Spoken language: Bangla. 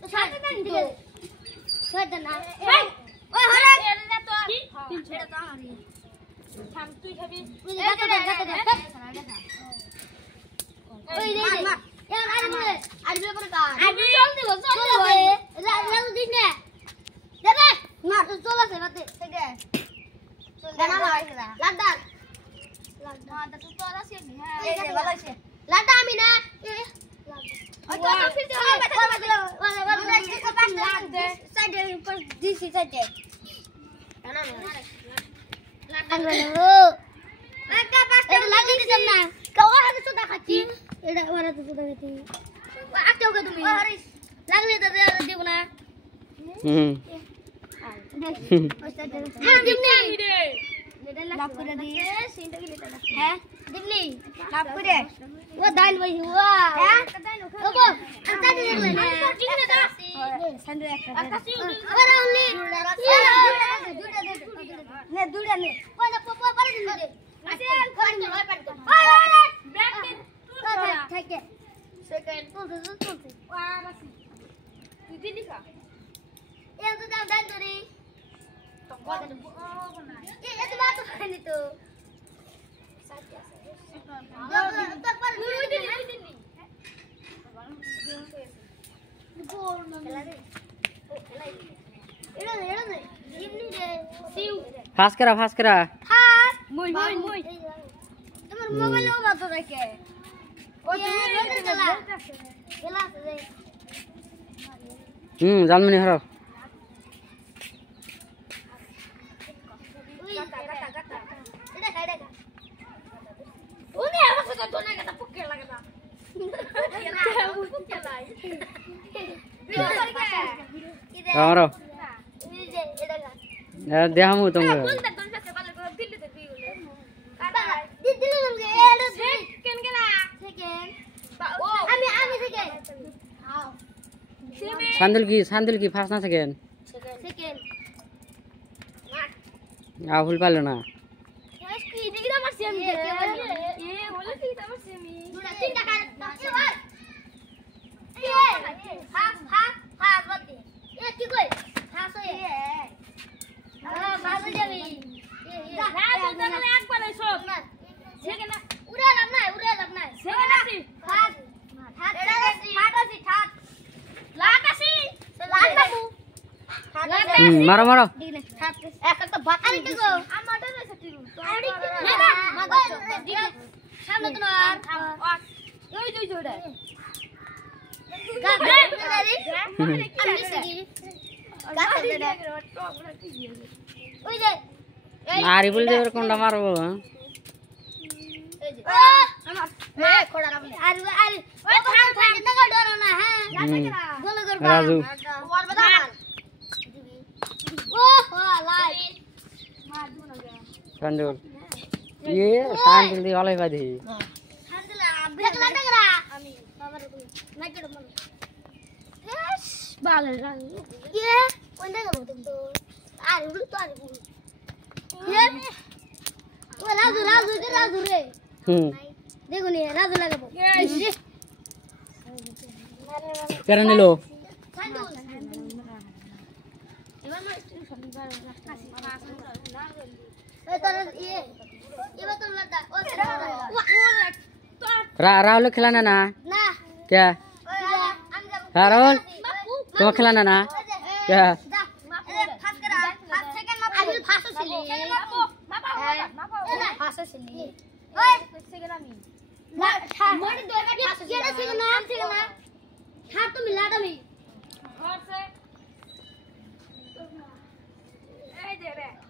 তো সাথে দেন তো ছয়টা না ওই হরে এটা তো এটা তো আমারই থাম তুই খাবি গাতে দে ওই রে यार আরে মনে আরে বলে কার আরে চল দিব রাজু দিন না দে দে না তো চল আছে রাতে থেকে চল গানা লাগাইছিলা লাড্ডার লাড্ডা তো চল আছে হ্যাঁ এই যে ভালো আছে লাড্ডা আমি না ওই তো তো ফিরতে হবে ওলা इसको पास दे साइड ऊपर दिसी साइड गाना लाड্ডা लो লাড্ডা পাস এটা লাগিয়ে দিতাম না কাওয়া হাতে সুদা খাচ্ছি এটা ওরা তো সুদা খাচ্ছি আচ্ছা ওকে তুমি লাগলে তো দেব না হ্যাঁ দিমনি লাভ করে দি সিনটা কি লেটা হ্যাঁ দিমনি লাভ করে ও দাইল ভাই হুয়া হ্যাঁ ও বো আচ্ছা দিলে না জিনে দাসি সান্ডে একটা আরে উনি দুটা দে নে দুটা নে পয়লা পরে দিন দে আচ্ছা করে নে হয় পারতো ব্রেক দে থাকে সেকেন্ড চলছে বাসি তুই দিলি কা এ তো দাও দাই ধরি তো কথা ও না এ এত বাত খাইনি তো সাথে আছে তো পর দুই দিন বল না খেলা ও খেলাই এড়া এমনি রে সিউ ফাস করা ফাস মই তোমার মোবাইলে ও বাত রাখে ও তুমি খেলা রে জানমনি হরো এটা খাইডা উনি আমার সাথে দোনা কথা পকে লাগে না পকে লাই ভিডিও করে কে হরো এই যে এটা দেখামু তোমরা দোনটা সে ভালো করে দিল্লিতে দিয়ে গেল কাটা দিল্লি গেল এটা সেকেন্ড গেলা সেকেন্ড আমি সেকেন্ড আও সান্দিল কি ফার্স্ট না সেকেন্ড সেকেন্ড ভুল পারলো না কি দেখি আমার সেম এ বলে কি আমার সেম দুটা তিনটা কাট হাফ বলতে এ কি কই হাফ হয়ে ভালো যাবি না তুমি একবার এসো সেকেন্ড উড়ে লাভ নাই সেকেন্ড আসি হাত লাগাসি লাগাবু মারো একটা তো বাতা দিতে গো আমারটা রয়েছে টিরু আড়ি না মাগো সামনে তো আর ওই জোড়া গাড়ি আমি সিগি গাড়ি ওই যে আরি বল দে কোনটা মারবো এই যে আমার এ খোড়া রাখলে আরি ওই থাম না ডর না হ্যাঁ বল কর রাজু ওর বদা ও লাই মার দু না সান্দিল সান্দিল দি অলই বাদি সান্দিল দেখলা টাকরা আমি বাবার না কেডো মন এস বাল রাজু কে কোনটা গেল তো আরে উড়ু তো আরে উড়ু ও রাজু রে দেখো নি রাজু লাগাবো কেন নিলো এবার না শনিবার এই তো এবার তো লাড্ডা ও রাহুল খেলানা না না क्या আমি যাব राहुल तुम खेलाना ना क्या ফাস করা ফাস সেকেন্ড মাপ আমি ফাস ছিলি ফাস ছিলি ওই সেকেন্ড আমি না মোড় দরকার ফাস ছিলি কেন সেকেন্ড নাম থেকে না হাত তুমি লাডা মি ঘর সে এই দে রে